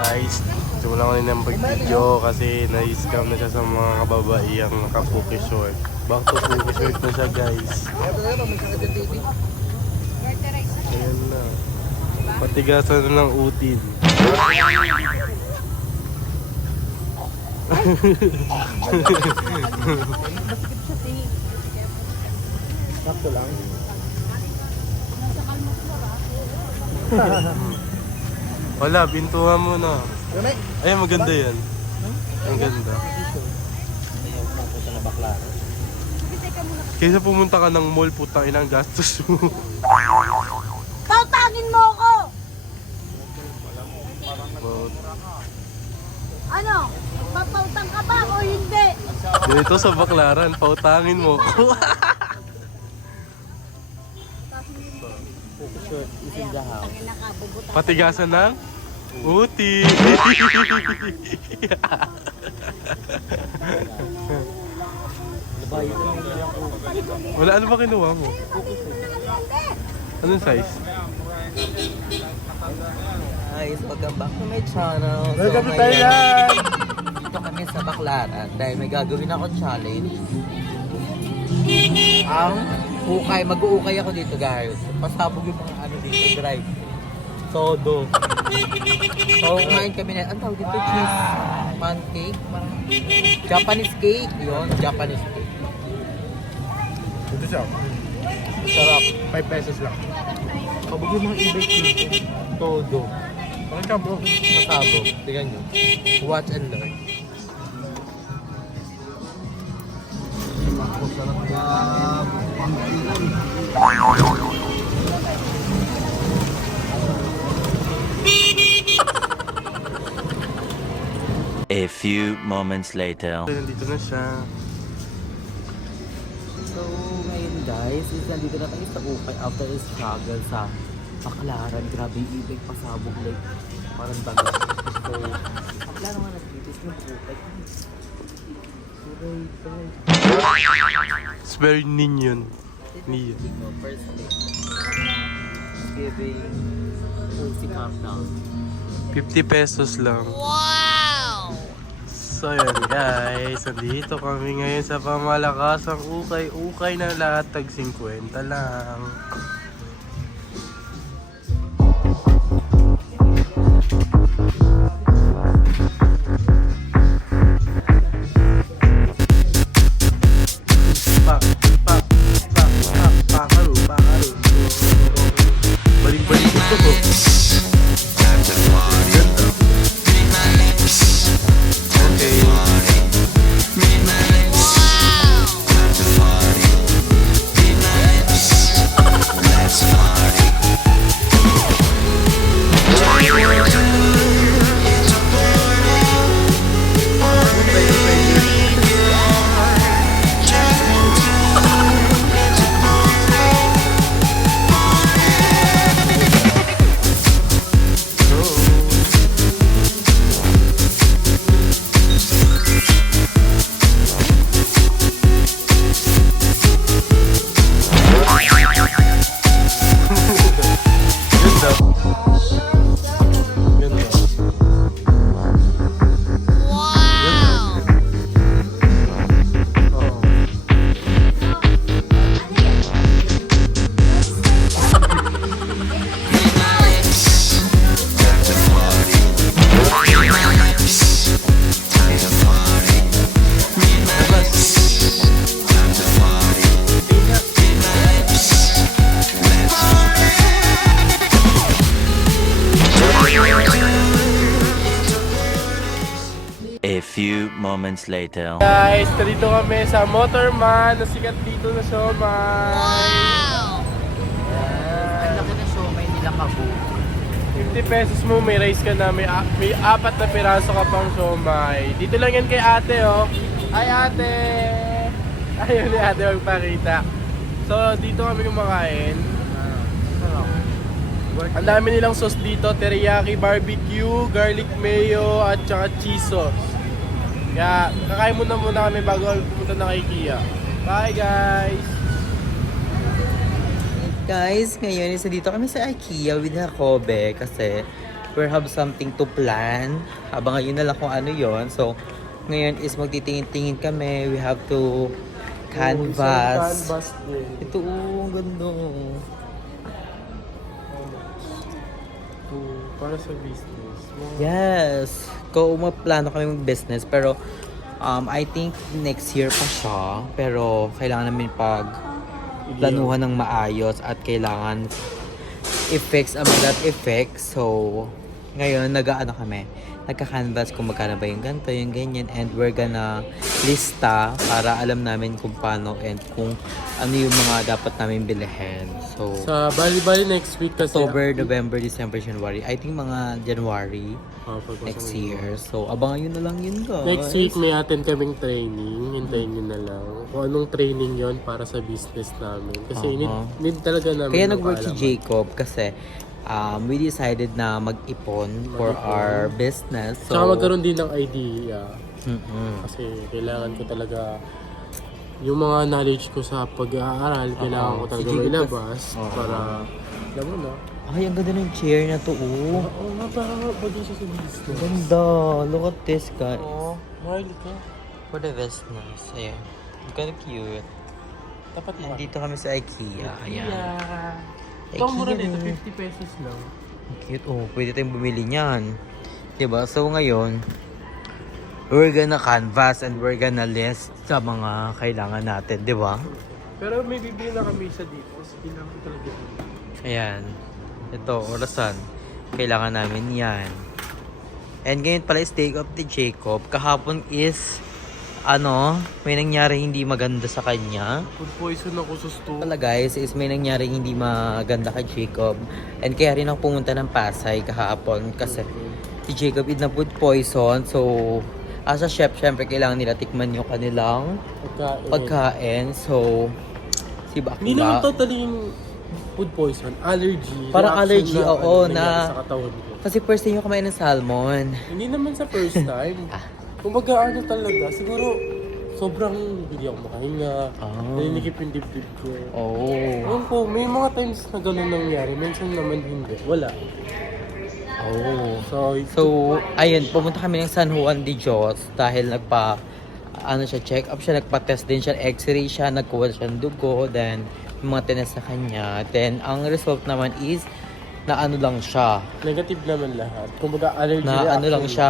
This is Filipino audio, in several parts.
Guys, simula ko rin ng pag-video kasi na-scam na siya sa mga kababaiyang naka-puki short. Back to puki short na siya guys. Ayan na. Patigasan na ng utin. Sakto lang. Wala, bintuhan mo na. Ay, maganda yan. Ang ganda. Kaysa pumunta ka ng mall, putang ina ang gastos mo. Pautangin mo ako! Ano? Papautang ka ba o hindi? Dito sa Baklaran, pautangin mo ko. Short is in the house. Patigasan ng uti. Wala, ano ba kinuha mo? Anong size? Guys, welcome back to my channel. Welcome to ngayon, Thailand! Dito kami sa Baklaran dahil may gagawin ako challenge. Ang ukay, mag-uukay ako dito guys. Pasabog yung mga ano dito, drive. Todo. So, kumain kami na, ang tawag dito, cheese pancake. Japanese cake. Yun, Japanese cake. Ito siya. Sarap. 5 pesos lang. Kabog yung mga e-bike dito. Todo. Bakit ka bro? Pasabog. Tingnan nyo. Watch and learn. A few moments later. Nandito na siya. So, ngayon guys, is nandito na tayo sa ukay after a struggle sa Baklaran. Grabe yung e-bike pasabog like parang baga. So, ang plano nga natin dito is mag-ukay. It's very Ninion. Ninion. First thing, giving Uzi countdown. 50 pesos lang. Wow! So yun guys, nandito kami ngayon sa pamalakasang ukay-ukay na lahat tag 50 lang. Balik-balik ito po. A few moments later. Guys, dito kami sa Motorman, na sikat dito na siomay. Wow! Ang laki na siomay nila kabu. 50 pesos mo, may rice ka na, may 4 na piraso ka pang siomay. Dito lang yan kay ate, oh. Ay ate! Ayun ni ate magpakita. So, dito kami kumakain. Ang dami nilang sauce dito, teriyaki, barbecue, garlic mayo, at saka cheese sauce. Kaya, kakain muna kami bago kami pumunta ng IKEA. Bye guys! Guys, ngayon isa dito kami sa IKEA with Jacobe kasi we have something to plan. Abangan yun na lang kung ano yon. So, ngayon is magtitingin-tingin kami. We have to canvas. Canvas din. Ito, ang ganda. Para sa business. Yes. Kung maplano kami mag-business, pero I think next year pa siya. Pero kailangan namin planuhan ng maayos at kailangan effects ang that effects. So, ngayon, nagka-canvas kung magkano ba yung ganito, yung ganyan, and we're gonna lista para alam namin kung paano and kung ano yung mga dapat namin bilhin. So, Sa bali next week kasi. October, November, December, January. I think mga January next year. So, abangan yun na lang yun, guys. Next week may attend kaming training. Hintayin nyo na lang. Kung anong training yon para sa business namin. Kasi need talaga namin. Kaya ng nag-work si kaalaman. Jacob kasi we decided na mag-ipon for our business. So, Tsaka magkaroon din ng idea. Mm-mm. Kasi kailangan ko talaga yung mga knowledge ko sa pag-aaral, kailangan ko talaga Si Jacob mailabas Oo. para, alam mo na. Ay, ang ganda ng chair na to, oh. Oo nga, parang bagay siya sa business. Ganda. Look at this, guys. Oo, mahal ka. For the business. Ayan. Ang ganda cute. Tapat mo. Nandito kami sa IKEA. Ayan. Yeah. Ito ang mura IKEA nito, na. 50 pesos lang. Ang cute. Oh, pwede tayong bumili niyan. Diba? So, ngayon, we're gonna canvas and we're gonna list sa mga kailangan natin. Diba? Pero may bibili na kami isa dito. Kasi kailangan ko talaga. Ayan. Ito, orasan. Kailangan namin yan. And ngayon pala is day of the Jacob. Kahapon is, may nangyari hindi maganda sa kanya. Food poison ako sa store. Pala guys, is may nangyari hindi maganda kay Jacob. And kaya rin ako pumunta ng Pasay kahapon. Kasi si Jacob is na food poison. So, as a chef, syempre kailangan nila tikman yung kanilang pagkain. So, si Hindi naman Bakla. totally yung food poison. Allergy. Parang Reaction allergy, na, oo, nangyari na- sa katawan ko. Kasi first time yung kumain ng salmon. Hindi naman sa first time. Kumbaga ano talaga, siguro sobrang hindi ako makahinga. Naninikip yung dibdib ko. Oh. Ewan ko, may mga times na gano'n nangyari. Minsan naman hindi. Wala. Oh. So, ayun, pumunta kami ng San Juan de Dios dahil check up siya, nagpa-test din siya, x-ray siya, nagkuha siya ng dugo, then yung mga tinest sa kanya. Then, ang result naman is, na lang siya, negative naman lahat. Kumbaga allergy na reaction. lang siya,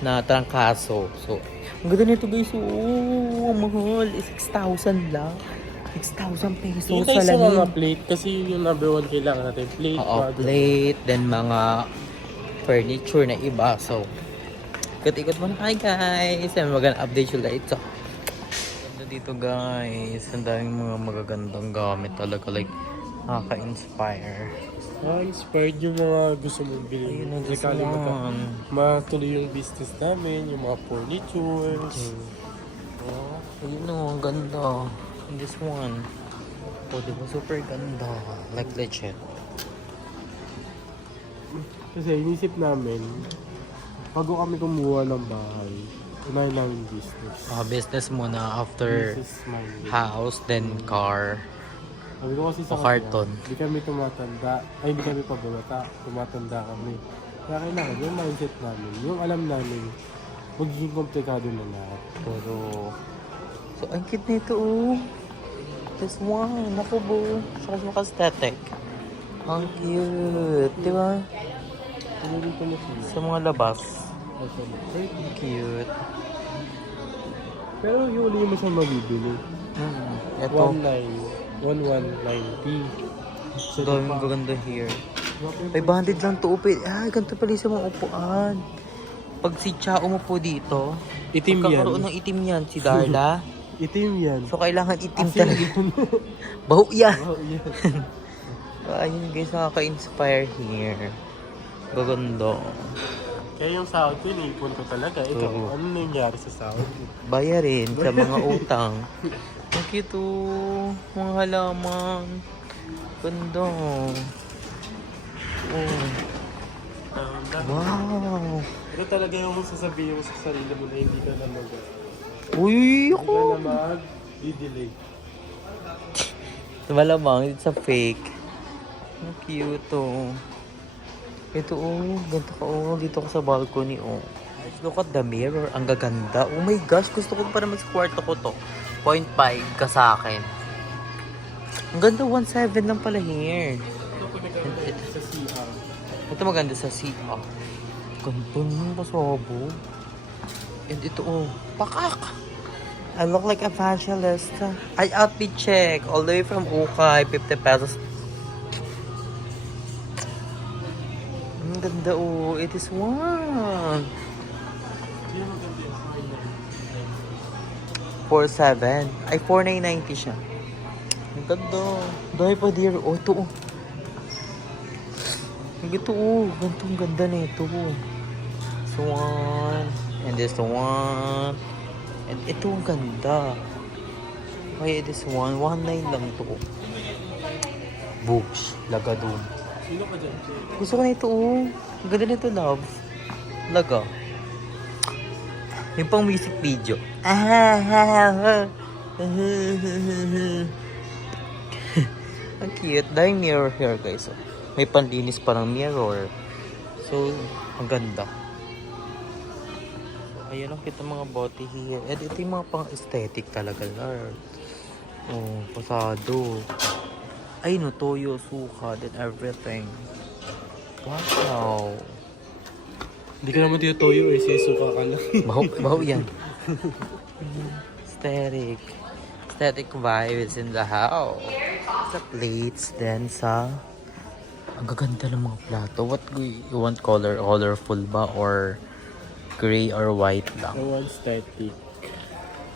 na trangkaso. So, ang ganda nito guys, oh, mahal, 6,000 lang. 6,000 pesos Yung sa sa mga lamin. plate, kasi yun yung number one kailangan natin. Plate, Oo, bago. plate, then mga furniture na iba. So, ikot-ikot mo na kayo guys. And we're gonna update you later. Ganda dito guys. Ang daming mga magagandang gamit talaga. Like, nakaka-inspire. Inspired yung mga gusto mong bilhin. Ayun ang Kasi gusto mo. matuloy yung business namin, yung mga furnitures. Oh, ayun o, ang ganda. This one. Oh, diba super ganda. Like legit. Kasi inisip namin, bago kami kumuha ng bahay, unahin namin business. Business muna after Business minded. house, then car. Sabi ko kasi sa O carton. hindi kami tumatanda, hindi kami pababata, tumatanda kami. Kaya kailangan yung mindset namin, yung alam namin, magiging komplikado na lahat. Pero, so, ang cute nito, oh. This one, naku, bo. Saka yung aesthetic. Ang cute, di ba? Pinulito mo siya. Sa mga labas. Okay. Cute. Pero yung uli mo siya mabibili. Ito, 1190. so, daming gaganda here. 500 lang to, upo. Ay, ganito pala sa mga upuan. Pag si Chao mo po dito, Itim yan. magkakaroon ng itim yan, si Darla. Itim yan. So, kailangan itim Asin talaga. yan. Baho yan. Oh, yan. Ayun guys, nakaka-inspire here. Gaganda. Kaya yung sahod ko, iniipon ko talaga. Ikaw, Oo. ano nangyari sa sahod ko? Bayarin sa mga utang. Ang cute oh. Mga halaman. Ganda. Oh. Wow. Ito talaga yung sasabihin mo sa sarili mo na hindi ka na Uy, Hindi ako. ka na mag-delay. Malamang, it's a fake. Ang cute oh. Ito ganito ka dito ka sa balcony Guys, look at the mirror, ang gaganda. Oh my gosh, gusto ko pa naman sa kwarto ko to. 0.5 ka sa akin. Ang ganda, 1.7 lang pala here. Sa CR. Ito maganda sa CR. Ganda nung pasabo. And ito pakak! I look like a evangelist. Ay, outfit check. All the way from Ukay, 50 pesos. Ang ganda it is one. 4.7. Ay, 4.990 siya. Ang ganda. Dahil pa dear. Ito Ito Gantong ganda na ito. This one. And this one. And ito ang ganda. Kaya this one. 1.9 lang to. Books. Lagadum. Sino ka dyan, Jay? Gusto ko na ito Ang ganda na ito, love. Laga. Yung pang music video. Ang cute. Dahil mirror here, guys. May panlinis pa ng mirror. So, ang ganda. So, ayun ang kita mga bote here. And ito yung mga pang-aesthetic talaga, Lord. Pasado. Ay, no, toyo, suka, and everything. Wow. Hindi ka naman tinutuyo sisuka ka lang. Baho yan. Aesthetic vibes in the house. Sa plates, then sa... Ang gaganda ng mga plato. What do you want color? Colorful ba? Or gray or white lang? I want static.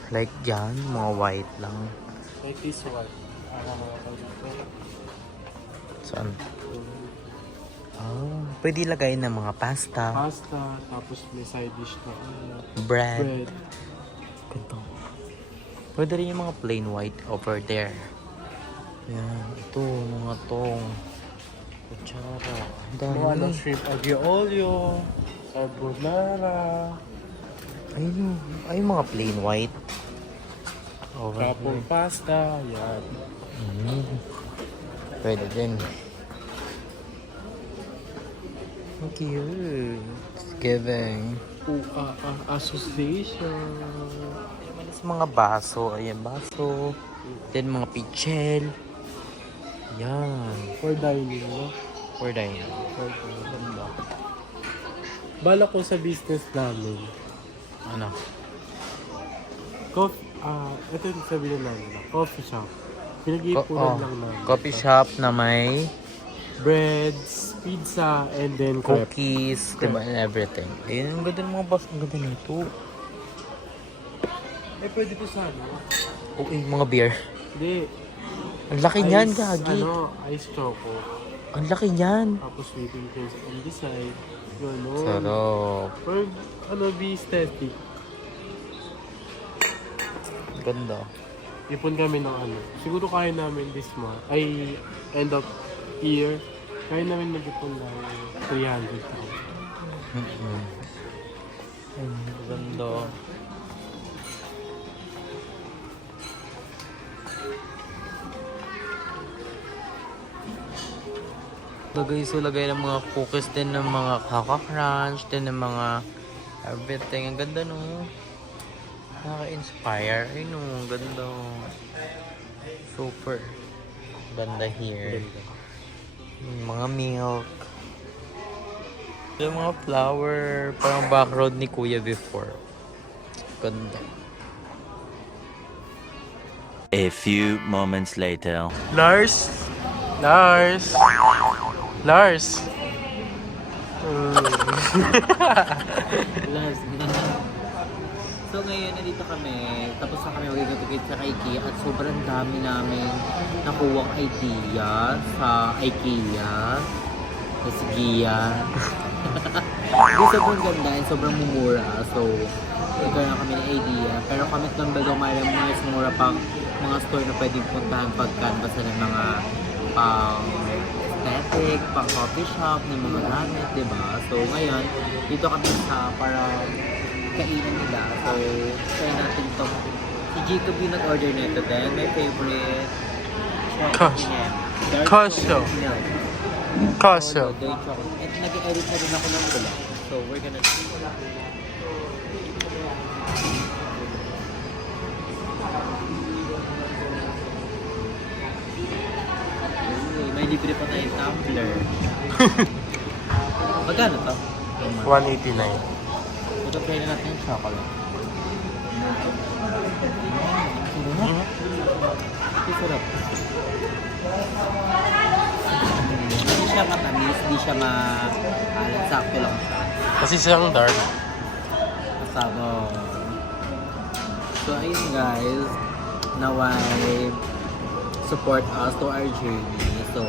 Like yan, mga white lang. Like this one. Saan? Pwede lagay ng mga pasta, Pasta, tapos may side dish na bread. bread. Ganito. Pwede rin yung mga plain white over there. Ayan, ito, mga tong kutsara. Ang dami. Mga ano, shrimp aglio olio, carbonara, Ay, mga plain white. Over kapong pasta, yan. Pwede din. Ang cute. It's giving. Association. Naman sa mga baso. Ayan, baso. Then mga pichel. Yan. For dining, no? For dining. For dining. Bala ko sa business namin. Ano? Ito yung sabihin namin na coffee shop. Pinag-iipunan lang namin. Coffee shop na may Breads, pizza, and then crepe. cookies, diba, and everything. Ayun, ang ganda ng mga baso. Ang ganda nito. Pwede po sana. Mga beer. Hindi. Ang laki niyan, gagi. Ice choco. Ang laki niyan. Tapos whipping cream on the side. Gano'n. Sarap. Or, be aesthetic. Ganda. Ipon kami ng siguro kaya namin this month, end of year, kaya namin mag-ipon ng 300,000. Ganda. Lagay ng mga cookies din ng mga Kaka Crunch, din ng mga everything. Ang ganda no. Nakaka-inspire. Ay no, ang ganda. Super. Ganda here. Mga milk. Yung mga flower, parang background ni Kuya before. Ganda. A few moments later. Lars! So ngayon, nandito kami. Tapos na kami magiging sa IKEA at sobrang dami namin nakuwang idea sa IKEA. Sa IKEA. Yung sobrang ganda and sobrang mumura. So, nagkaroon na kami ng idea. Pero comment lang ba daw mas mura pang mga store na pwedeng puntahan pag-canvas ng mga aesthetic, pang coffee shop, ng mga gamit, diba? So ngayon, dito kami sa para kainin nila. So, try natin to. Si Jacob yung nag-order nito din. My favorite. Kasho. Dark Kasho. chocolate milk. Kasho. Dark chocolate. nag-edit na rin ako ng vlog. So, we're gonna see. Uy, may libre pa tayong tumbler. Magkano to? 189. Ito, try na natin yung chocolate. Ito sarap. Hindi siya matamis, hindi siya maalat. Sakto lang siya. Kasi siyang dark. Kasama. So, ayun guys. Naway support us to our journey. So,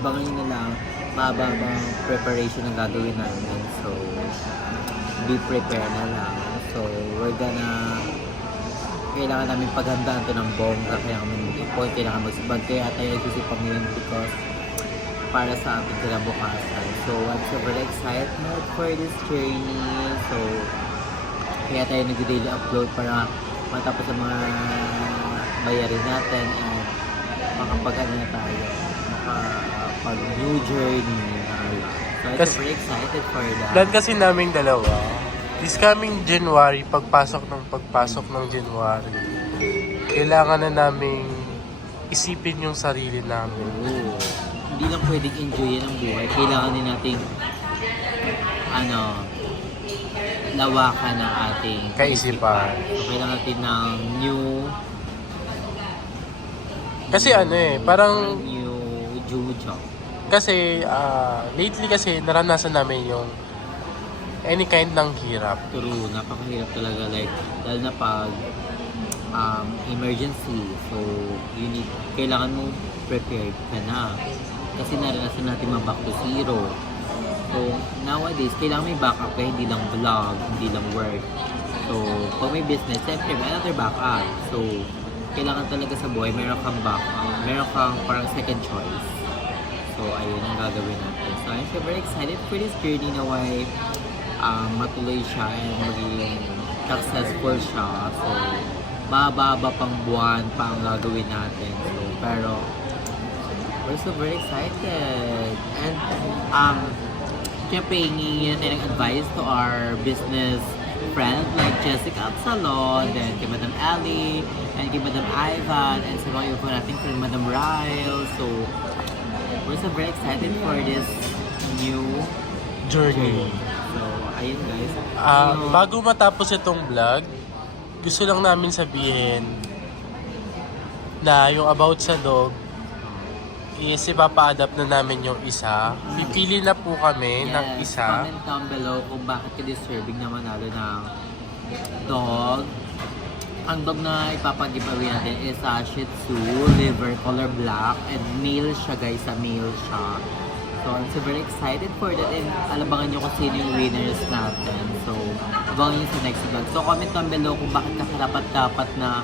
abangan nyo na lang. Mahabang preparation ang gagawin namin. So, be prepared na lang. So, we're gonna kailangan namin paghandaan to ng bongga. Kaya kami mag-point, kailangan magsibag. Kaya tayo nagsisipag ngayon because para sa ating kinabukasan. So, I'm super excited for this journey. So, kaya tayo nag-daily upload para matapos ang mga bayarin natin and makapag-ano na tayo. Makapag-new journey. So, I'm Kasi- super excited for that. Plan kasi naming dalawa. This coming January, pagpasok ng January, kailangan na naming isipin yung sarili namin. Oo. Hindi lang pwedeng enjoyin ang buhay. Kailangan din nating lawakan ng ating Kaisipan. So, kailangan natin ng Kasi parang new jujo. kasi lately kasi naranasan namin yung any kind ng hirap. True, napakahirap talaga. Like, dahil na pag emergency. So, kailangan mo prepared ka na. Kasi naranasan natin ma-back to zero. So, nowadays, kailangan may backup ka, hindi lang vlog, hindi lang work. So, pag may business, siyempre, may another backup. So, kailangan talaga sa buhay, meron kang backup, meron kang parang second choice. So, ayun ang gagawin natin. So, I'm super excited for this journey na why matuloy siya and maging successful siya. So, mababa pang buwan pa ang gagawin natin. So, pero, we're super excited. And, siyempre, hingin natin ng advice to our business friends like Jessica Absalon, then kay Madam Ali, and kay Madam Ivan, and sa mga po natin kay Madam Ryle. So, we're super excited for this new Journey. So, ayun guys. Bago matapos itong vlog, gusto lang namin sabihin na yung about sa dog is ipapa-adapt na namin yung isa. Pipili na po kami ng isa. Comment down below kung bakit ka deserving na manalo ng dog. Ang dog na ipapag-giveaway natin is a Shih Tzu, liver color black, and male siya guys, male siya. So, I'm super excited for that and alabangan nyo kung sino yung winners natin. So, abangan nyo sa next vlog. So, comment down below kung bakit ka dapat na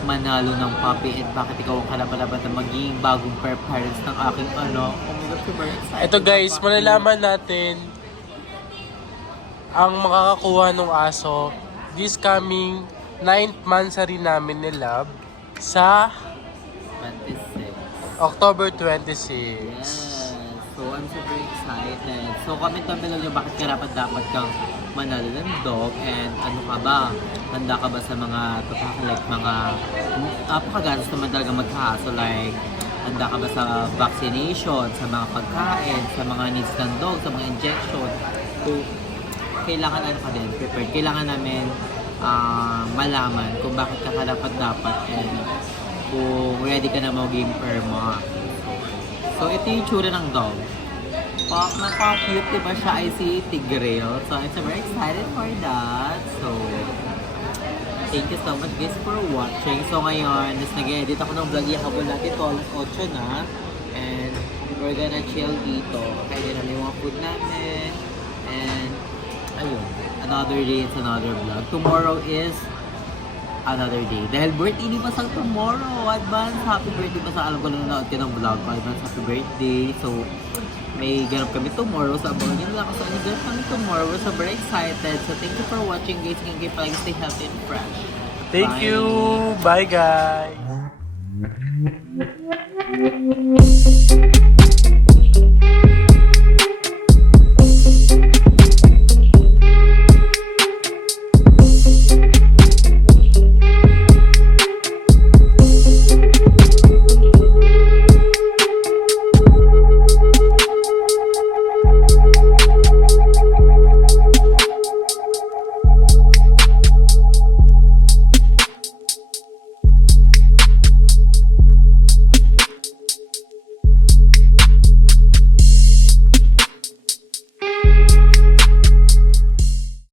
manalo ng puppy and bakit ikaw ang karapat-dapat na maging bagong pair parents ng aking Oh my God, super excited. Ito guys, malalaman natin ang makakakuha ng aso this coming 9th monthsary namin ni Love sa 26. October 26. Yes. So, I'm super excited. So, comment down below nyo bakit karapat-dapat kang manalo ng dog and ano ka ba? Handa ka ba sa mga like mga napakagastos naman talaga magkaaso like handa ka ba sa vaccination, sa mga pagkain, sa mga needs ng dog, sa mga injection. So, kailangan ka din prepared. Kailangan namin malaman kung bakit ka dapat and kung ready ka na maging per mo. So, ito yung tsura ng dog. Napaka-cute, diba siya ay si Tigreal. So, I'm super excited for that. So, thank you so much guys for watching. So, ngayon, nag-edit ako ng vlog. Ihabol natin ito, alas 8 na. And, we're gonna chill dito. Kaya namin yung mga food namin. And, ayun. Another day, it's another vlog. Tomorrow is another day. Dahil birthday ni Basang tomorrow. Advance happy birthday Basang. Alam ko na nanonood ka ng vlog ko. Advance happy birthday. So, may ganap kami tomorrow. So, abangan nyo lang kasi ano ganap kami tomorrow. We're super excited. So, thank you for watching guys. Thank you for stay healthy and fresh. Thank Bye. you. Bye guys.